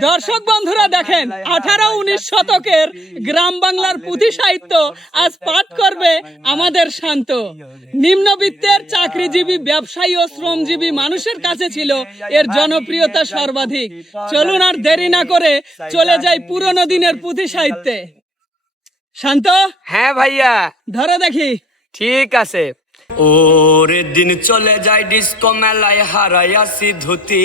দর্শক বন্ধুরা দেখেন আঠারো উনিশ শতকের গ্রাম বাংলার পুঁথি সাহিত্য আজ পাঠ করবে আমাদের শান্ত। নিম্নবিত্তের চাকরিজীবী ব্যবসায়ী ও শ্রমজীবী মানুষের কাছে ছিল এর জনপ্রিয়তা সর্বাধিক। চলুন আর দেরি না করে চলে যাই পুরনো দিনের পুঁথি সাহিত্যে। শান্ত? হ্যাঁ ভাইয়া। ধরো দেখি। ঠিক আছে। ওরে দিন চলে যায় ডিস্কো মেলায় হারাইয়াছি ধুতি।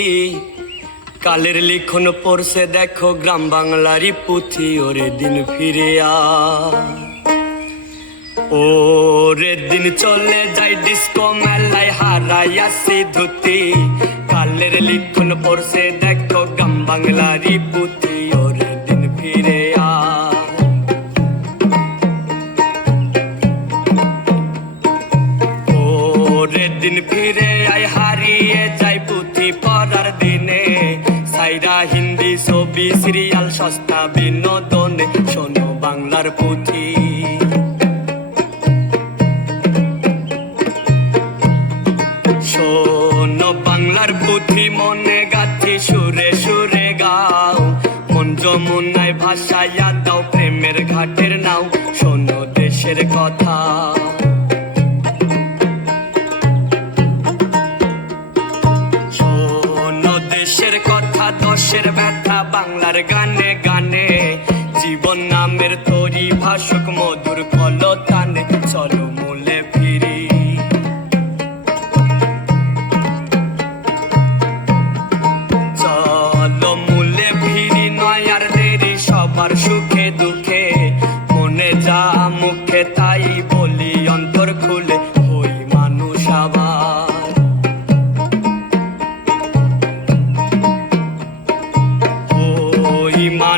কালের লিখন পড়ছে দেখো গ্রাম বাংলারই পুঁথি, ওরে দিন ফিরে আ। ওরে দিন চলে যায় ডিস্কো মেলায় হারাইয়াছি ধুতি। কালের লিখন পড়ছে দেখো গ্রাম বাংলারই পুঁথি, ওরে দিন ফিরে আ। ওরে দিন ফিরে আই ছবি, সিরিয়াল, সস্তা বিনোদনে, শোনো বাংলার পুঁথি। শোনো বাংলার পুঁথি, মনে গাথি, সুরে সুরে গাও। মন দাও, প্রেমের ঘাটের নাও, শোনো দেশের কথা। দেশের কথা, দশের বাংলার গানে গানে, জীবন নামের তরি ভাষক মধুর কলতানে চলো মূলে ফিরি। চলো মূলে ফিরি দেরি, সবার সুখে দুঃখে, মনে যা মুখে তাই বলি।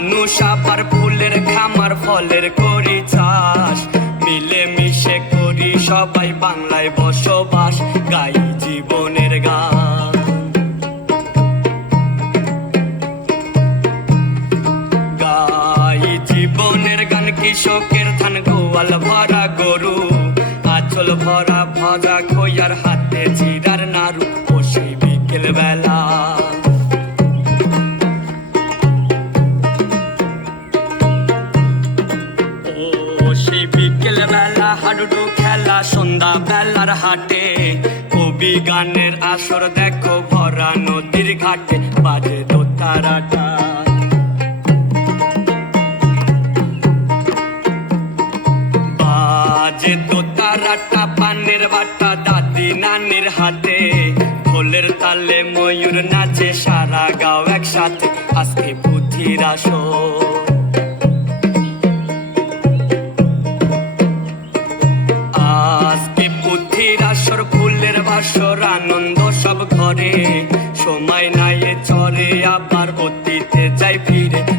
মানুষ আবার ফুলের খামার, ফলের করি চাষ। মিলে মিশে করি সবাই বাংলায় বসবাস, গাই জীবনের গান। গাই জীবনের গান, কৃষকের ধান, গোয়াল ভরা গরু। আচল ভরা ভরা খইয়ার হাতে, জিরার নাড়ু, বসে বিকেল বেলা হাডুডু খেলা সন্ধ্যা বেলার হাটে। কবি গানের আসর দেখো, ভরা নদীর ঘাটে বাজে দোতারাটা। বাজে দোতারাটা পানের বাটা দাদি নানির হাতে। ঢোলের তালে ময়ূর নাচে, সারা গাও একসাথে, আজকে পুঁথির আসর। ভাস্বর ফুলের ভাস্বর আনন্দ সব ঘরে। সময় নাই চরে আবার অতীতে যাই ফিরে।